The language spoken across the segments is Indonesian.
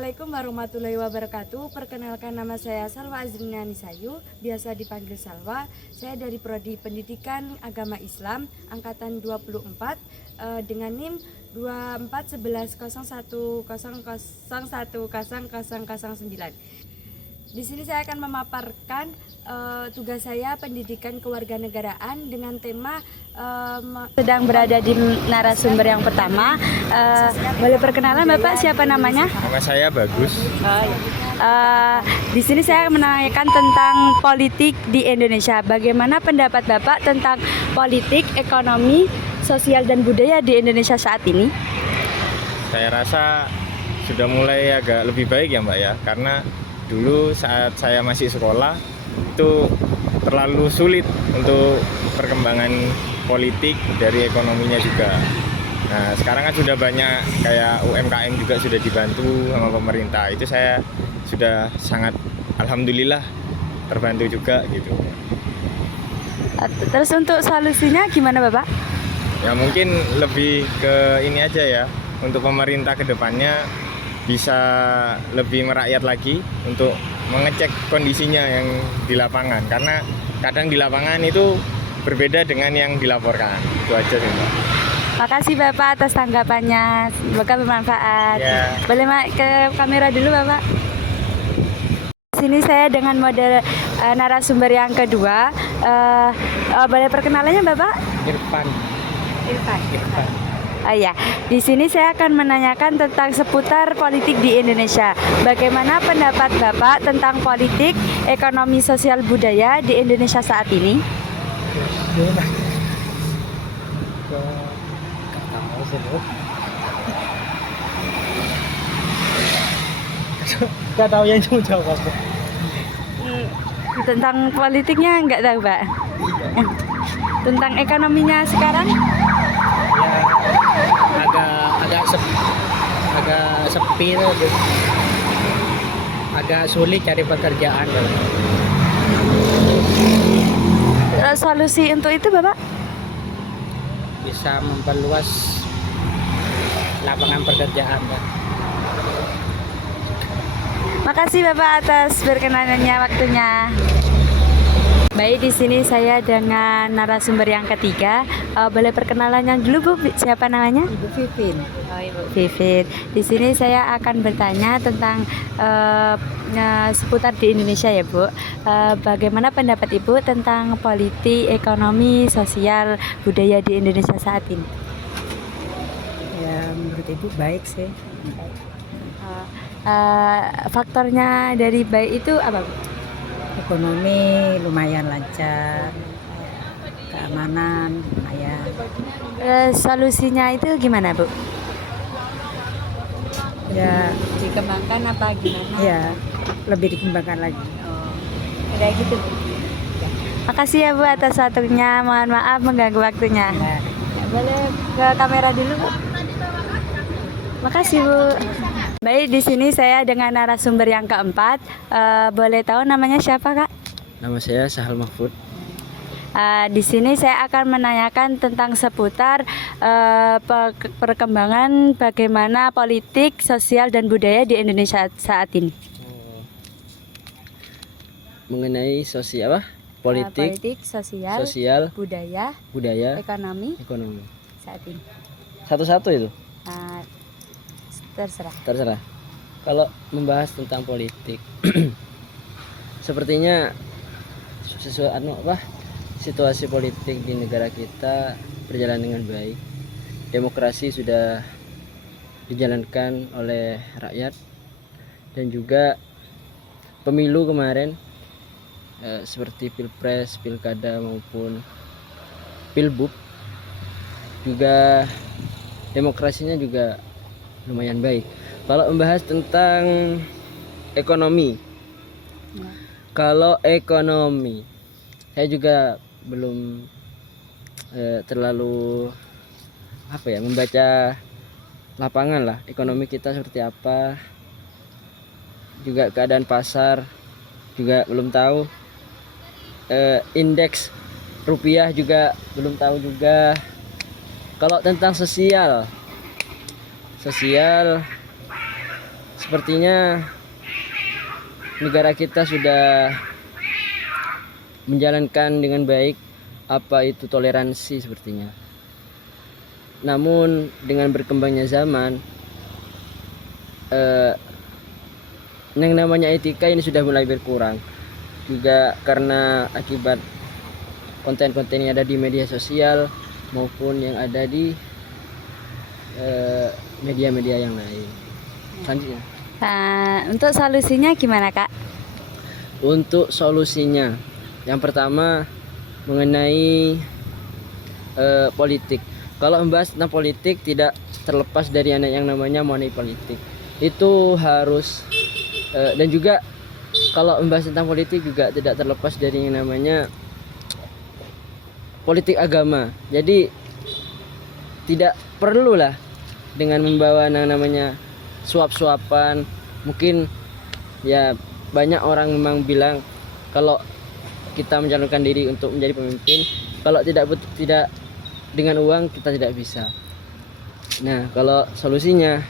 Assalamualaikum warahmatullahi wabarakatuh. Perkenalkan, nama saya Salwa Azrina Nisayu, biasa dipanggil Salwa. Saya dari Prodi Pendidikan Agama Islam angkatan 24 dengan NIM 24110100101009. Di sini saya akan memaparkan tugas saya pendidikan kewarganegaraan dengan tema sedang berada di narasumber yang pertama. Boleh perkenalan Bapak, siapa namanya? Nama saya Bagus. Di sini saya menanyakan tentang politik di Indonesia. Bagaimana pendapat Bapak tentang politik, ekonomi, sosial dan budaya di Indonesia saat ini? Saya rasa sudah mulai agak lebih baik ya Mbak ya, karena dulu saat saya masih sekolah itu terlalu sulit untuk perkembangan politik dari ekonominya juga. Nah sekarang kan sudah banyak kayak UMKM juga sudah dibantu sama pemerintah. Itu saya sudah sangat alhamdulillah terbantu juga gitu. Terus untuk solusinya gimana Bapak? Ya mungkin lebih ke ini aja ya, untuk pemerintah ke depannya bisa lebih merakyat lagi untuk mengecek kondisinya yang di lapangan, karena kadang di lapangan itu berbeda dengan yang dilaporkan. Itu aja sih Mbak. Makasih Bapak atas tanggapannya, semoga bermanfaat. Ya. Boleh ke kamera dulu Bapak. Sini saya dengan model narasumber yang kedua. Boleh perkenalannya Bapak? Irfan. Oh ya, di sini saya akan menanyakan tentang seputar politik di Indonesia. Bagaimana pendapat Bapak tentang politik, ekonomi, sosial, budaya di Indonesia saat ini? Gak tahu yang cuma jawab. Tentang politiknya nggak tahu Pak. Tentang ekonominya sekarang? Ya agak sepi gitu. Agak sulit cari pekerjaan. Solusi untuk itu Bapak? Bisa memperluas lapangan pekerjaan. Makasih Bapak atas berkenannya waktunya. Baik, di sini saya dengan narasumber yang ketiga. Boleh perkenalannya dulu Bu, siapa namanya? Ibu Vivin. Oh, Ibu Vivin. Di sini saya akan bertanya tentang seputar di Indonesia ya Bu. Bagaimana pendapat Ibu tentang politik, ekonomi, sosial, budaya di Indonesia saat ini? Ya menurut Ibu baik sih. Faktornya dari baik itu apa Bu? Ekonomi lumayan lancar, keamanan lumayan. Solusinya itu gimana Bu? Ya, Dikembangkan apa gimana? ya lebih dikembangkan lagi. Kayak gitu. Makasih ya Bu atas waktunya. Mohon maaf mengganggu waktunya. Ya. Boleh ke kamera dulu Bu. Makasih Bu. Baik, di sini saya dengan narasumber yang keempat. Boleh tahu namanya siapa Kak? Nama saya Sahal Mahfud. Di sini saya akan menanyakan tentang seputar perkembangan bagaimana politik, sosial dan budaya di Indonesia saat ini. Mengenai sosial apa? Politik, sosial, budaya, budaya, ekonomi ekonomi. saat ini. Satu-satu itu. Terserah. Kalau membahas tentang politik, sepertinya situasi politik di negara kita berjalan dengan baik. Demokrasi sudah dijalankan oleh rakyat, dan juga pemilu kemarin seperti pilpres, pilkada maupun pilbub juga demokrasinya juga lumayan baik. Kalau membahas tentang ekonomi, kalau ekonomi saya juga belum terlalu membaca lapangan lah, ekonomi kita seperti apa, juga keadaan pasar juga belum tahu, indeks rupiah juga belum tahu juga. Kalau tentang sosial sepertinya negara kita sudah menjalankan dengan baik apa itu toleransi sepertinya. Namun dengan berkembangnya zaman, yang namanya etika ini sudah mulai berkurang. Juga karena akibat konten-konten yang ada di media sosial maupun yang ada di media-media yang lain. Selanjutnya, Untuk solusinya gimana Kak? untuk solusinya, yang pertama mengenai politik. Kalau membahas tentang politik tidak terlepas dari yang namanya money politik. Itu harus dan juga kalau membahas tentang politik juga tidak terlepas dari yang namanya politik agama. Jadi tidak perlulah dengan membawa yang namanya suap-suapan. Mungkin ya banyak orang memang bilang kalau kita mencalonkan diri untuk menjadi pemimpin, kalau tidak dengan uang kita tidak bisa. Nah, kalau solusinya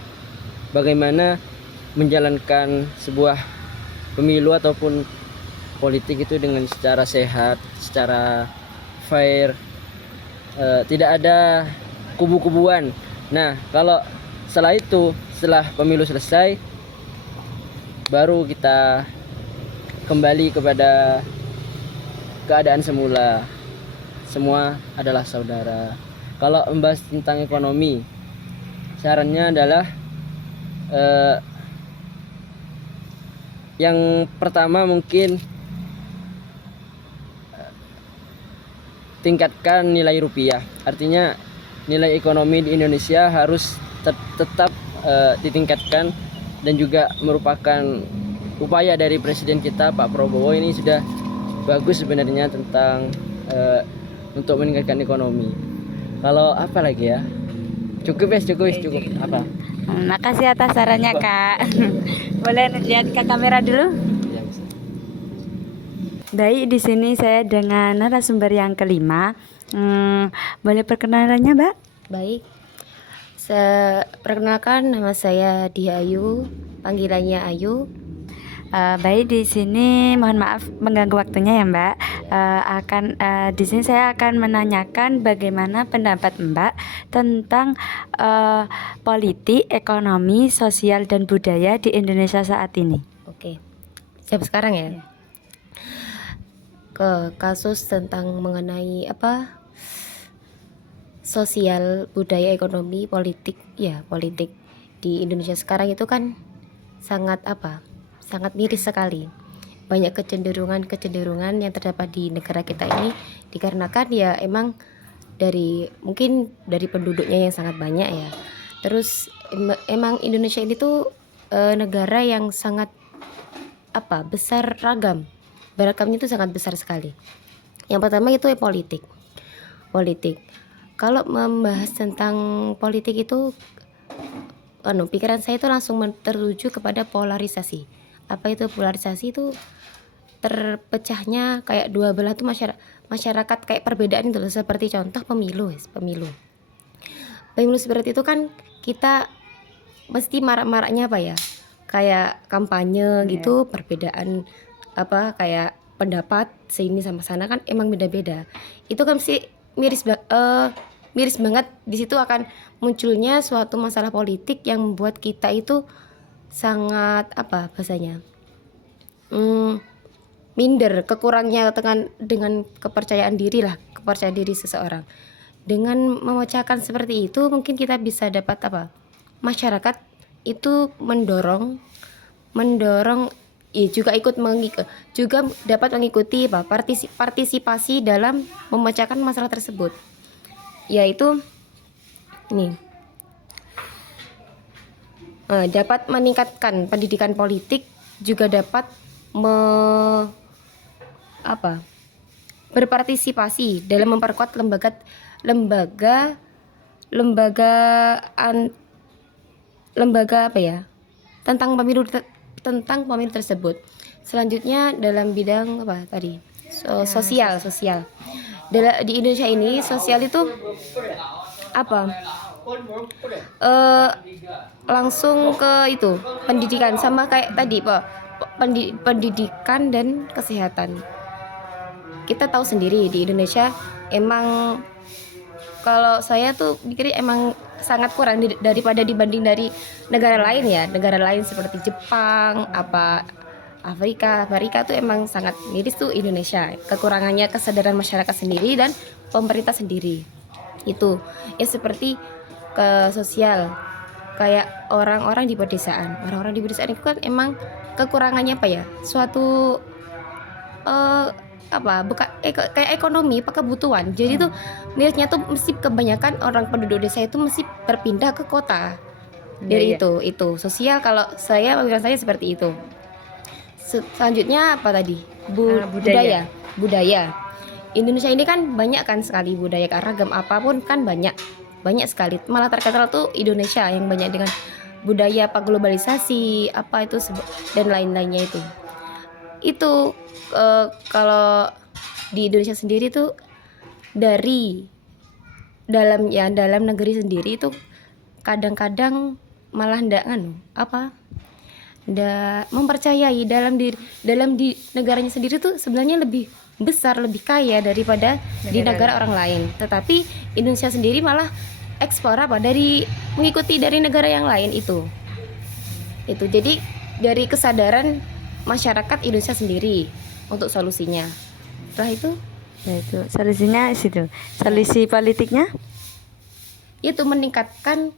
bagaimana menjalankan sebuah pemilu ataupun politik itu dengan secara sehat, secara fair, tidak ada kubu-kubuan. Nah, kalau setelah pemilu selesai, baru kita kembali kepada keadaan semula. Semua adalah saudara. Kalau membahas tentang ekonomi, sarannya adalah yang pertama mungkin tingkatkan nilai rupiah. Artinya nilai ekonomi di Indonesia harus tetap ditingkatkan, dan juga merupakan upaya dari presiden kita Pak Prabowo. Ini sudah bagus sebenarnya tentang untuk meningkatkan ekonomi. Kalau apa lagi ya? Cukup apa? Makasih atas sarannya Kak. Boleh lihat ke kamera dulu? Ya, bisa. Baik, di sini saya dengan narasumber yang kelima. Boleh perkenalannya Mbak? Baik, perkenalkan nama saya Dia Ayu, panggilannya Ayu. Baik, di sini mohon maaf mengganggu waktunya ya Mbak. Di sini saya akan menanyakan bagaimana pendapat Mbak tentang politik, ekonomi, sosial dan budaya di Indonesia saat ini. Oke, siap sekarang ya. Ke kasus tentang mengenai apa? Sosial, budaya, ekonomi, politik. Ya, politik di Indonesia sekarang itu kan sangat sangat miris sekali. Banyak kecenderungan yang terdapat di negara kita ini dikarenakan ya emang mungkin dari penduduknya yang sangat banyak ya. Terus emang Indonesia ini tuh negara yang sangat besar ragam. Beragamnya itu sangat besar sekali. Yang pertama itu politik. Kalau membahas tentang politik itu pikiran saya itu langsung tertuju kepada polarisasi. Apa itu polarisasi? Itu terpecahnya kayak dua belah tuh masyarakat kayak perbedaan itu loh, seperti contoh pemilu seperti itu kan kita mesti marak-maraknya kayak kampanye gitu, perbedaan kayak pendapat sini sama sana kan emang beda-beda. Itu kan mesti miris banget. Di situ akan munculnya suatu masalah politik yang membuat kita itu sangat minder, kekurangnya dengan kepercayaan diri seseorang. Dengan memecahkan seperti itu mungkin kita bisa dapat masyarakat itu mendorong juga juga dapat mengikuti partisipasi dalam memecahkan masalah tersebut, yaitu dapat meningkatkan pendidikan politik, juga dapat berpartisipasi dalam memperkuat lembaga tentang pemilu tersebut. Selanjutnya dalam bidang sosial. Di Indonesia ini sosial itu langsung ke itu pendidikan, sama kayak tadi Pak, pendidikan dan kesehatan. Kita tahu sendiri di Indonesia emang, kalau saya tuh pikir emang sangat kurang daripada dibanding dari negara lain ya, negara lain seperti Jepang, Afrika tuh emang sangat miris tuh Indonesia. Kekurangannya kesadaran masyarakat sendiri dan pemerintah sendiri. Itu ya seperti ke sosial, kayak orang-orang di pedesaan. Orang-orang di pedesaan itu kan emang kekurangannya apa ya? Suatu kayak ekonomi, kebutuhan. Jadi tuh mirisnya tuh mesti kebanyakan orang penduduk desa itu mesti berpindah ke kota. Dari itu sosial, kalau saya pemikiran saya seperti itu. Selanjutnya apa tadi? Budaya. Indonesia ini kan banyak kan sekali budaya, ragam apapun kan banyak sekali. Malah terkenal tuh Indonesia yang banyak dengan budaya globalisasi dan lain-lainnya itu. Itu kalau di Indonesia sendiri tuh dari dalam negeri sendiri itu kadang-kadang malah ndak mempercayai dalam di negaranya sendiri tuh sebenarnya lebih besar, lebih kaya daripada di negara orang lain. Tetapi Indonesia sendiri malah ekspor dari mengikuti dari negara yang lain itu. Jadi dari kesadaran masyarakat Indonesia sendiri untuk solusinya. Setelah itu Solusinya situ. Solusi politiknya? Itu meningkatkan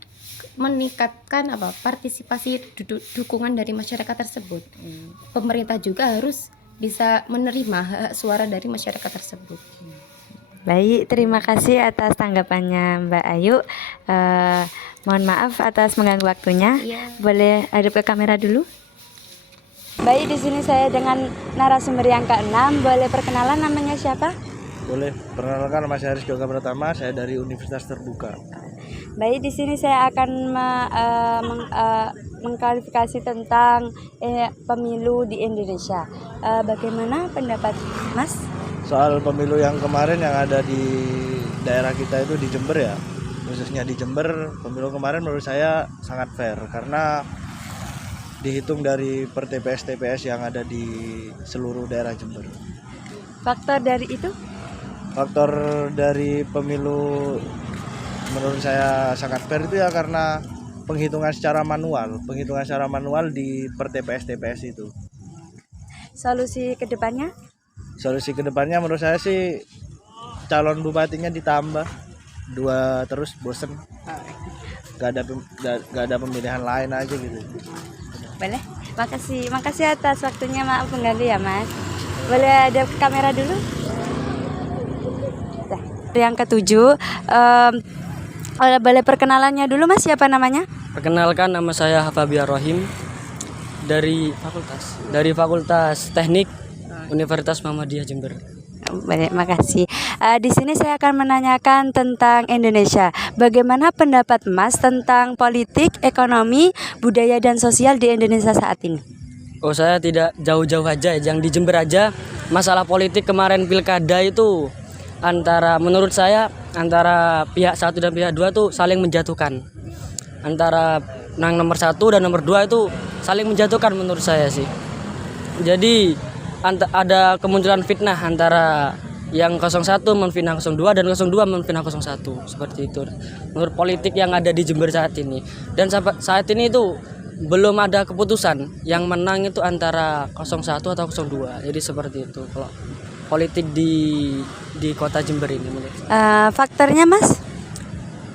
partisipasi dukungan dari masyarakat tersebut. Pemerintah juga harus bisa menerima hak suara dari masyarakat tersebut. Baik, terima kasih atas tanggapannya Mbak Ayu. Mohon maaf atas mengganggu waktunya. Iya. Boleh hadap ke kamera dulu. Baik, di sini saya dengan narasumber yang ke-6. Boleh perkenalan namanya siapa? Boleh, perkenalkan nama saya Rizky Yoga Pratama, saya dari Universitas Terbuka. Baik, di sini saya akan mengklarifikasi tentang pemilu di Indonesia. Bagaimana pendapat Mas? Soal pemilu yang kemarin yang ada di daerah kita itu di Jember ya, khususnya di Jember, pemilu kemarin menurut saya sangat fair karena dihitung dari per TPS yang ada di seluruh daerah Jember. Faktor dari itu? Faktor dari pemilu menurut saya sangat fair itu ya karena penghitungan secara manual di per TPS itu. Solusi kedepannya? Solusi kedepannya menurut saya sih calon bupatinya ditambah 2 terus, bosen. Gak ada pemilihan lain aja gitu. Boleh? Makasih atas waktunya, maaf mengganggu ya Mas. Boleh ada kamera dulu? Yang ke-7, boleh perkenalannya dulu Mas, siapa namanya? Perkenalkan, nama saya Fabian Rohim dari Fakultas Teknik Universitas Muhammadiyah Jember. Baik, makasih. Di sini saya akan menanyakan tentang Indonesia. Bagaimana pendapat Mas tentang politik, ekonomi, budaya dan sosial di Indonesia saat ini? Oh, saya tidak jauh-jauh aja, yang di Jember aja. Masalah politik kemarin pilkada itu menurut saya antara pihak 1 dan pihak 2 tuh saling menjatuhkan. Antara nomor 1 dan nomor 2 itu saling menjatuhkan menurut saya sih. Jadi ada kemunculan fitnah antara yang 01 memfitnah 02 dan 02 memfitnah 01, seperti itu menurut politik yang ada di Jember saat ini. Dan saat ini itu belum ada keputusan yang menang itu antara 01 atau 02. Jadi seperti itu kalau politik di kota Jember ini menurut saya. Faktornya Mas?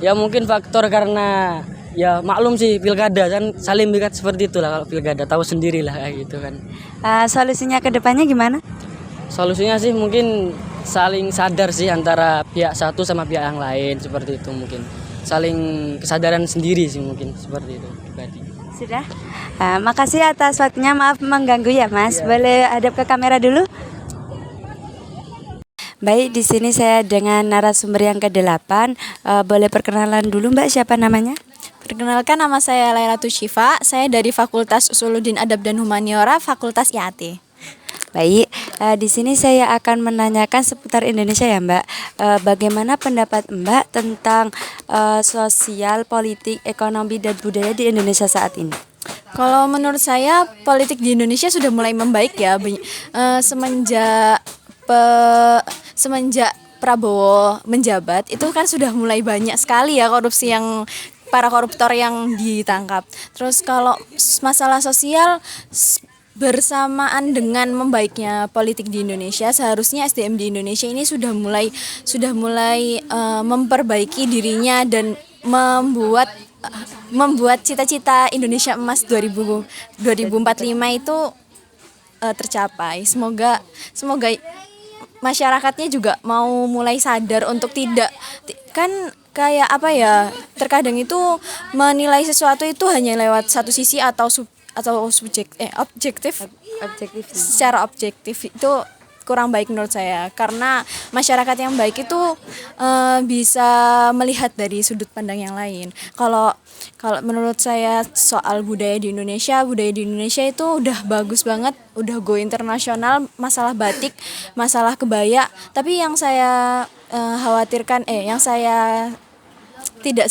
Ya mungkin faktor karena ya maklum sih pilkada kan saling mengikat seperti itulah, kalau pilkada tahu sendirilah kayak gitu kan. Solusinya ke depannya gimana? Solusinya sih mungkin saling sadar sih antara pihak 1 sama pihak yang lain, seperti itu mungkin. Saling kesadaran sendiri sih mungkin, seperti itu pribadi. Sudah. Makasih atas waktunya, maaf mengganggu ya Mas. Boleh hadap ke kamera dulu? Baik, di sini saya dengan narasumber yang ke-8. Boleh perkenalan dulu Mbak, siapa namanya? Perkenalkan, nama saya Laila Tushifa. Saya dari Fakultas Usuluddin Adab dan Humaniora, Fakultas IAT. Baik, di sini saya akan menanyakan seputar Indonesia ya Mbak. Bagaimana pendapat Mbak tentang sosial, politik, ekonomi, dan budaya di Indonesia saat ini? Kalau menurut saya politik di Indonesia sudah mulai membaik ya semenjak semenjak Prabowo menjabat itu kan sudah mulai banyak sekali ya korupsi yang para koruptor yang ditangkap. Terus kalau masalah sosial bersamaan dengan membaiknya politik di Indonesia, seharusnya SDM di Indonesia ini sudah mulai memperbaiki dirinya dan membuat cita-cita Indonesia Emas 2045 itu tercapai. Semoga masyarakatnya juga mau mulai sadar untuk tidak kan kayak apa ya, terkadang itu menilai sesuatu itu hanya lewat satu sisi atau objektif secara objektif itu kurang baik menurut saya, karena masyarakat yang baik itu bisa melihat dari sudut pandang yang lain. Kalau menurut saya soal budaya di Indonesia itu udah bagus banget, udah go internasional, masalah batik, masalah kebaya. Tapi yang saya khawatirkan yang saya tidak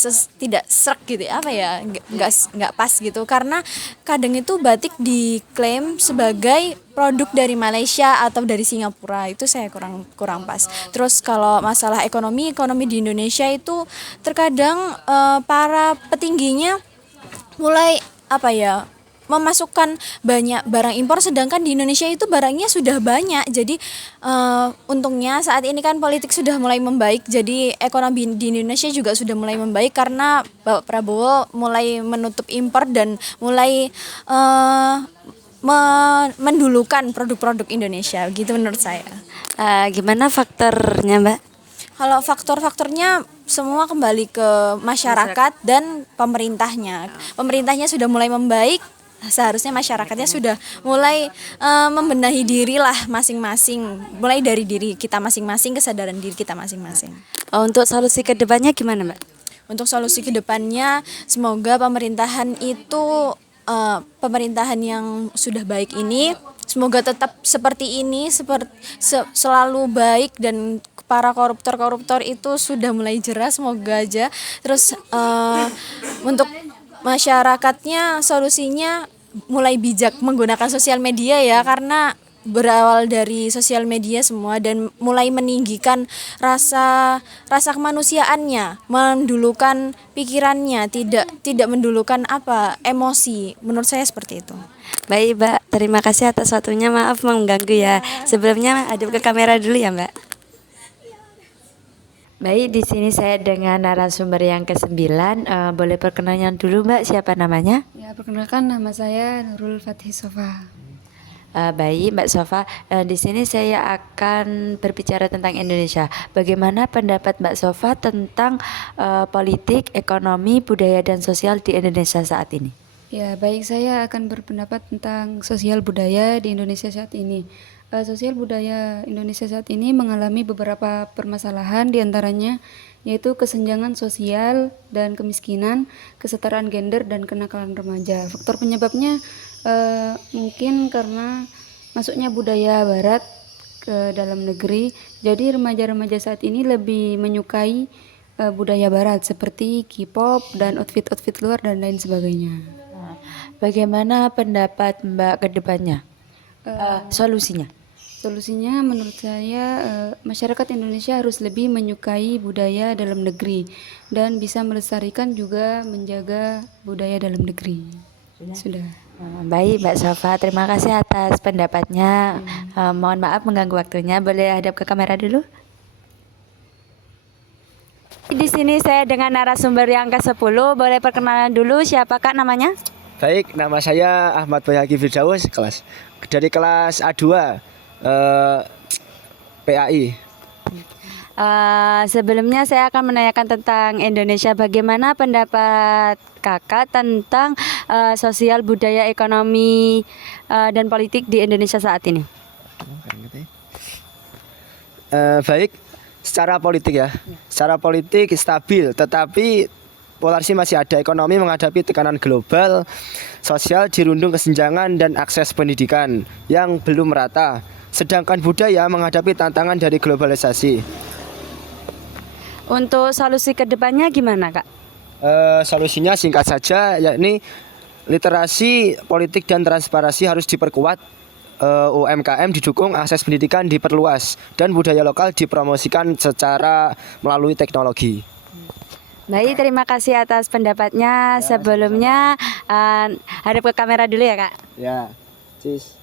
srek gitu apa ya, nggak pas gitu, karena kadang itu batik diklaim sebagai produk dari Malaysia atau dari Singapura, itu saya kurang pas. Terus kalau masalah ekonomi di Indonesia itu terkadang para petingginya mulai apa ya, memasukkan banyak barang impor, sedangkan di Indonesia itu barangnya sudah banyak. Jadi untungnya saat ini kan politik sudah mulai membaik, jadi ekonomi di Indonesia juga sudah mulai membaik karena Bapak Prabowo mulai menutup impor dan mulai mendulukan produk-produk Indonesia gitu menurut saya. Gimana faktornya Mbak? Kalau faktor-faktornya semua kembali ke masyarakat dan pemerintahnya. Pemerintahnya sudah mulai membaik, seharusnya masyarakatnya sudah mulai membenahi diri lah masing-masing, mulai dari diri kita masing-masing, kesadaran diri kita masing-masing. Untuk solusi kedepannya gimana Mbak? Untuk solusi kedepannya semoga pemerintahan itu pemerintahan yang sudah baik ini semoga tetap seperti ini, selalu baik, dan para koruptor itu sudah mulai jerah, semoga aja. Terus untuk masyarakatnya solusinya mulai bijak menggunakan sosial media ya, karena berawal dari sosial media semua, dan mulai meninggikan rasa kemanusiaannya, mendulukan pikirannya, tidak mendulukan emosi. Menurut saya seperti itu. Baik Mbak, terima kasih atas waktunya, maaf mengganggu ya. Sebelumnya hadap ke kamera dulu ya Mbak. Baik, di sini saya dengan narasumber yang ke-9. Boleh perkenalan dulu Mbak, siapa namanya? Ya, perkenalkan, nama saya Nurul Fatih Sofa. Baik Mbak Sofa, di sini saya akan berbicara tentang Indonesia. Bagaimana pendapat Mbak Sofa tentang politik, ekonomi, budaya, dan sosial di Indonesia saat ini? Ya, baik, saya akan berpendapat tentang sosial budaya di Indonesia saat ini. Sosial budaya Indonesia saat ini mengalami beberapa permasalahan, diantaranya yaitu kesenjangan sosial dan kemiskinan, kesetaraan gender, dan kenakalan remaja. Faktor penyebabnya mungkin karena masuknya budaya barat ke dalam negeri, jadi remaja-remaja saat ini lebih menyukai budaya barat seperti K-pop dan outfit luar dan lain sebagainya. Bagaimana pendapat Mbak ke depannya? Solusinya? Solusinya menurut saya masyarakat Indonesia harus lebih menyukai budaya dalam negeri dan bisa melestarikan juga menjaga budaya dalam negeri. Sudah. Baik Mbak Sofa, terima kasih atas pendapatnya. Mohon maaf mengganggu waktunya. Boleh hadap ke kamera dulu? Di sini saya dengan narasumber yang ke-10. Boleh perkenalan dulu, siapakah namanya? Baik, nama saya Ahmad Bayhaqi Firdaus, dari kelas A2 PAI. Sebelumnya saya akan menanyakan tentang Indonesia. Bagaimana pendapat kakak tentang sosial, budaya, ekonomi, dan politik di Indonesia saat ini? Baik, secara politik ya, secara politik stabil, tetapi polarisasi masih ada. Ekonomi menghadapi tekanan global, sosial dirundung kesenjangan dan akses pendidikan yang belum merata. Sedangkan budaya menghadapi tantangan dari globalisasi. Untuk solusi kedepannya gimana Kak? Solusinya singkat saja, yakni literasi politik dan transparansi harus diperkuat, UMKM didukung, akses pendidikan diperluas, dan budaya lokal dipromosikan secara melalui teknologi. Baik, terima kasih atas pendapatnya. Sebelumnya hadap ke kamera dulu ya Kak. Ya, cis.